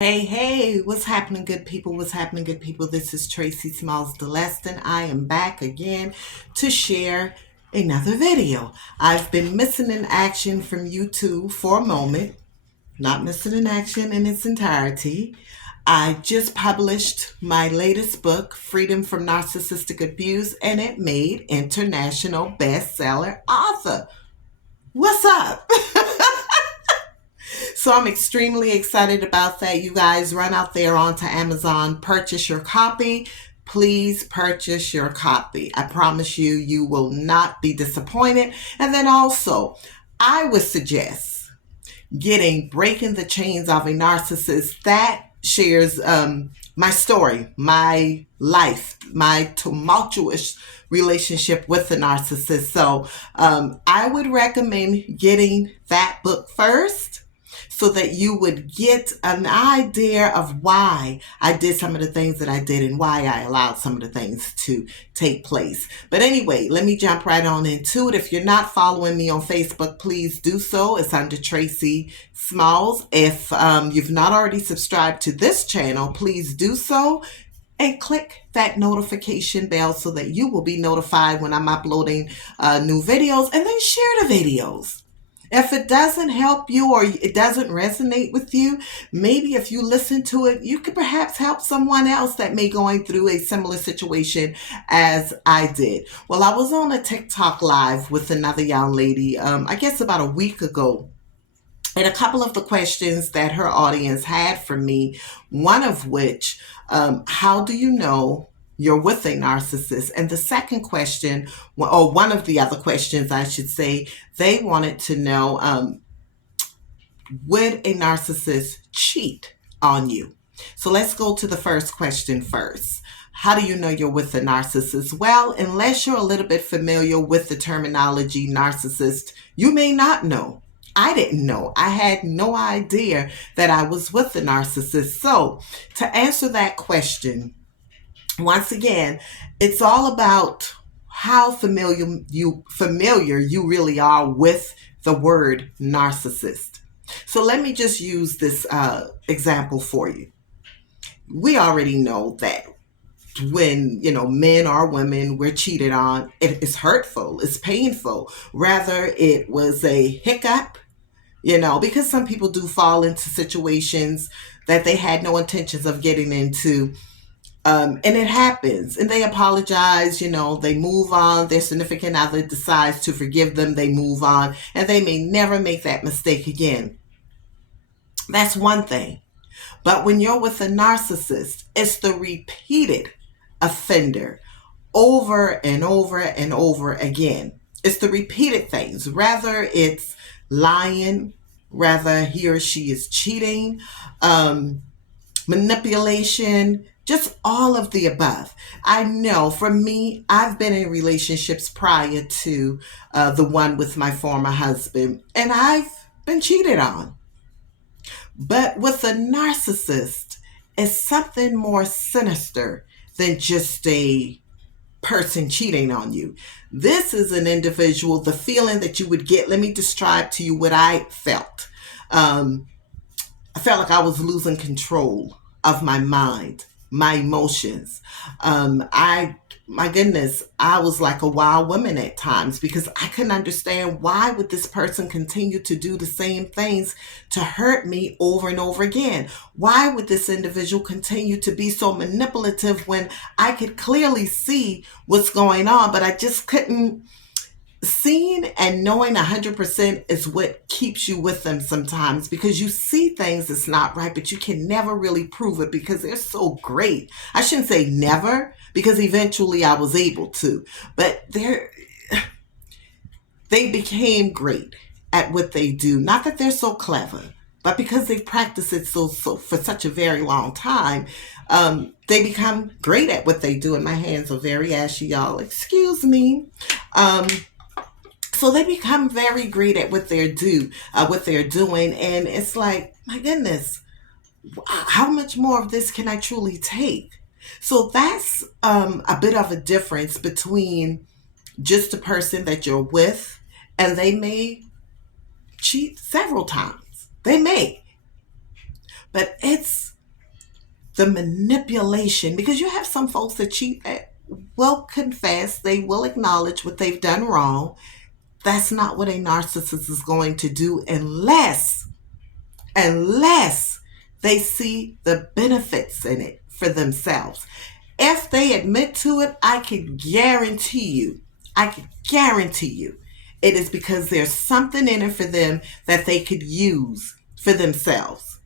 Hey, what's happening, good people? What's happening, good people? This is Tracy Smalls Deleston. I am back again to share another video. I've been missing in action from YouTube for a moment, not missing in action in its entirety. I just published my latest book, Freedom from Narcissistic Abuse, and it made international bestseller author. What's up? So I'm extremely excited about that. You guys run out there onto Amazon, purchase your copy. Please purchase your copy. I promise you, you will not be disappointed. And then also, I would suggest getting Breaking the Chains of a Narcissist. That shares my story, my life, my tumultuous relationship with the narcissist. So I would recommend getting that book first so that you would get an idea of why I did some of the things that I did and why I allowed some of the things to take place. But anyway, let me jump right on into it. If you're not following me on Facebook, please do so. It's under Tracy Smalls. If you've not already subscribed to this channel, please do so and click that notification bell so that you will be notified when I'm uploading new videos, and then share the videos. If it doesn't help you or it doesn't resonate with you, maybe if you listen to it, you could perhaps help someone else that may going through a similar situation as I did. Well, I was on a TikTok live with another young lady, I guess about a week ago. And a couple of the questions that her audience had for me, one of which, how do you know you're with a narcissist? And the second question, or one of the other questions, I should say, they wanted to know, would a narcissist cheat on you? So let's go to the first question first. How do you know you're with a narcissist? Well, unless you're a little bit familiar with the terminology narcissist, you may not know. I didn't know. I had no idea that I was with a narcissist. So, to answer that question, once again, it's all about how familiar you really are with the word narcissist. So let me just use this example for you. We already know that when men or women were cheated on, it is hurtful, it's painful. Rather, it was a hiccup, because some people do fall into situations that they had no intentions of getting into. And it happens, and they apologize, they move on. Their significant other decides to forgive them. They move on, and they may never make that mistake again. That's one thing. But when you're with a narcissist, it's the repeated offender over and over and over again. It's the repeated things. Rather, it's lying, rather he or she is cheating, manipulation, just all of the above. I know for me, I've been in relationships prior to the one with my former husband, and I've been cheated on. But with a narcissist, it's something more sinister than just a person cheating on you. This is an individual, the feeling that you would get. Let me describe to you what I felt. I felt like I was losing control of my mind, my emotions. My goodness, I was like a wild woman at times because I couldn't understand why would this person continue to do the same things to hurt me over and over again? Why would this individual continue to be so manipulative when I could clearly see what's going on, but I just couldn't? Seeing and knowing 100% is what keeps you with them sometimes, because you see things that's not right, but you can never really prove it because they're so great. I shouldn't say never, because eventually I was able to, but they became great at what they do. Not that they're so clever, but because they've practiced it so for such a very long time, they become great at what they do. And my hands are very ashy, y'all. Excuse me. So they become very great at what they're doing, and it's like, my goodness, how much more of this can I truly take? So that's a bit of a difference between just a person that you're with, and they may cheat several times. They may. But it's the manipulation, because you have some folks that cheat that will confess, they will acknowledge what they've done wrong. That's not what a narcissist is going to do unless they see the benefits in it for themselves. If they admit to it, I can guarantee you, it is because there's something in it for them that they could use for themselves.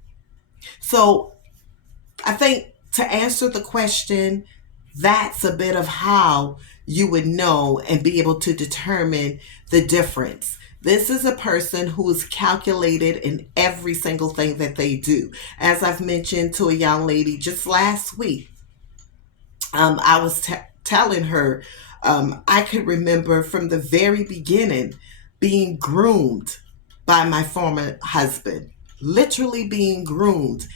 So I think to answer the question, that's a bit of how you would know and be able to determine the difference. This is a person who is calculated in every single thing that they do. As I've mentioned to a young lady just last week, I was telling her, I could remember from the very beginning being groomed by my former husband, literally being groomed.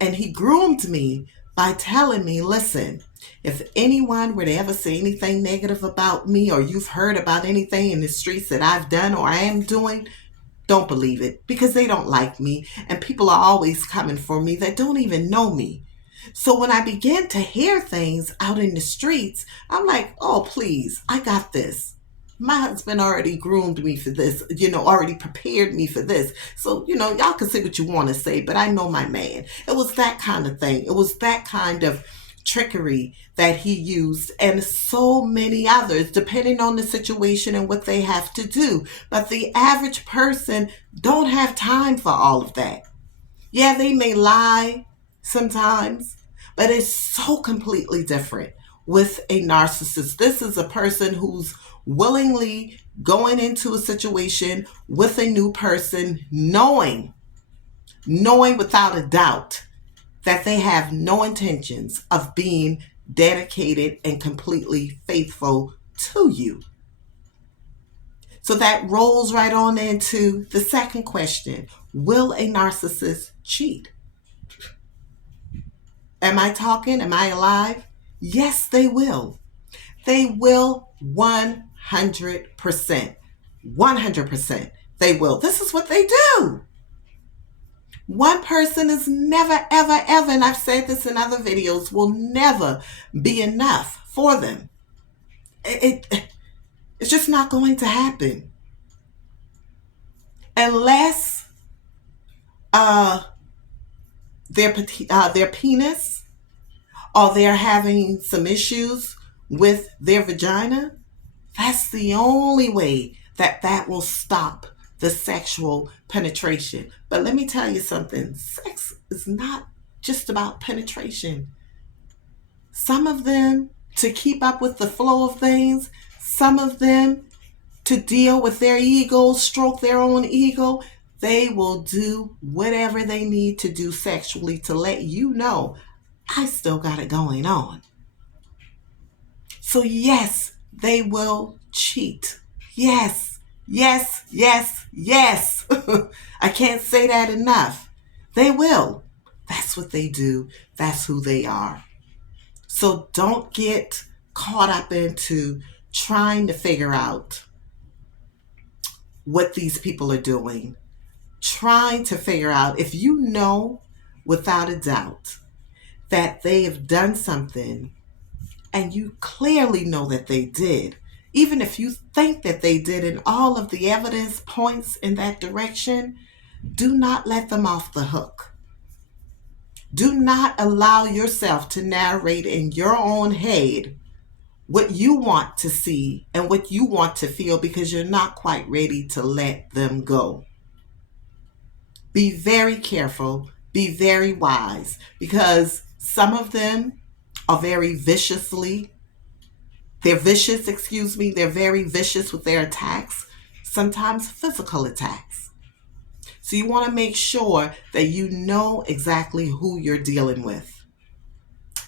And he groomed me by telling me, listen, if anyone were to ever say anything negative about me, or you've heard about anything in the streets that I've done or I am doing, don't believe it, because they don't like me. And people are always coming for me that don't even know me. So when I began to hear things out in the streets, I'm like, oh, please, I got this. My husband already groomed me for this, already prepared me for this. So, y'all can say what you want to say, but I know my man. It was that kind of thing. It was that kind of trickery that he used, and so many others, depending on the situation and what they have to do. But the average person don't have time for all of that. Yeah, they may lie sometimes, but it's so completely different with a narcissist. This is a person who's willingly going into a situation with a new person, knowing without a doubt that they have no intentions of being dedicated and completely faithful to you. So that rolls right on into the second question. Will a narcissist cheat? Am I talking? Am I alive? Yes, they will. They will 100%. 100%. They will. This is what they do. One person is never, ever, ever, and I've said this in other videos, will never be enough for them. It's just not going to happen. Unless their penis, or they're having some issues with their vagina, that's the only way that will stop the sexual penetration. But let me tell you something. Sex is not just about penetration. Some of them, to keep up with the flow of things, some of them, to deal with their ego, stroke their own ego, they will do whatever they need to do sexually to let you know, I still got it going on. So yes, they will cheat. Yes, yes, yes, yes. I can't say that enough. They will. That's what they do. That's who they are. So don't get caught up into trying to figure out what these people are doing. Trying to figure out, if you know without a doubt that they have done something, and you clearly know that they did, even if you think that they did and all of the evidence points in that direction, do not let them off the hook. Do not allow yourself to narrate in your own head what you want to see and what you want to feel, because you're not quite ready to let them go. Be very careful. Be very wise, because some of them are they're very vicious with their attacks, sometimes physical attacks. So you want to make sure that you know exactly who you're dealing with.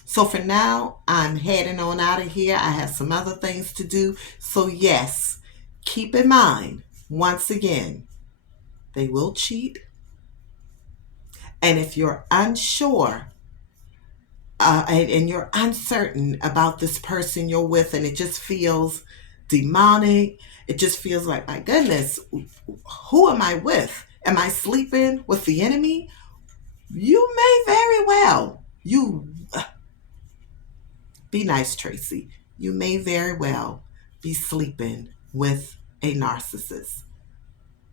So for now, I'm heading on out of here. I have some other things to do. So yes, keep in mind, once again, they will cheat. And if you're unsure and you're uncertain about this person you're with, and it just feels demonic, it just feels like, my goodness, who am I with? Am I sleeping with the enemy? You may very well, be nice, Tracy. You may very well be sleeping with a narcissist.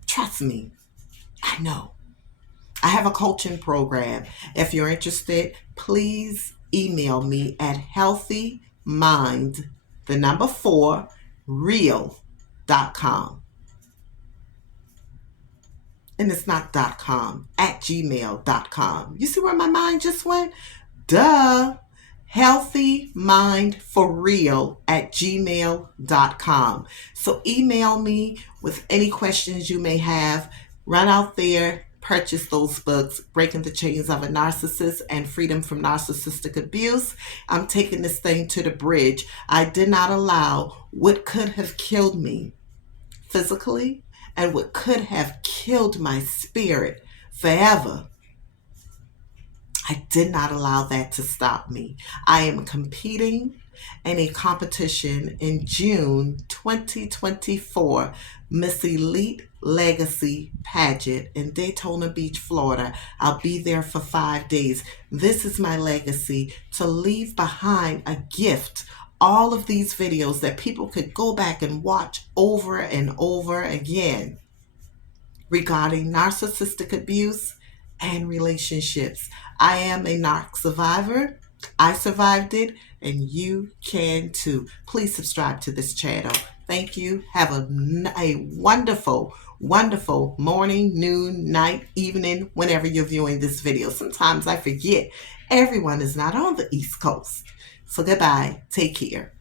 Trust me, I know. I have a coaching program. If you're interested, please email me at healthymind, the number 4, real.com. And it's not .com, at gmail.com. You see where my mind just went? Duh. Healthymindforreal at gmail.com. So email me with any questions you may have. Run out there, purchase those books, Breaking the Chains of a Narcissist and Freedom from Narcissistic Abuse. I'm taking this thing to the bridge. I did not allow what could have killed me physically and what could have killed my spirit forever. I did not allow that to stop me. I am competing in a competition in June 2024, Miss Elite Legacy Pageant in Daytona Beach, Florida. I'll be there for 5 days. This is my legacy, to leave behind a gift. All of these videos that people could go back and watch over and over again regarding narcissistic abuse and relationships. I am a narc survivor. I survived it, and you can too. Please subscribe to this channel. Thank you. Have a wonderful, wonderful morning, noon, night, evening, whenever you're viewing this video. Sometimes I forget everyone is not on the East Coast. So goodbye. Take care.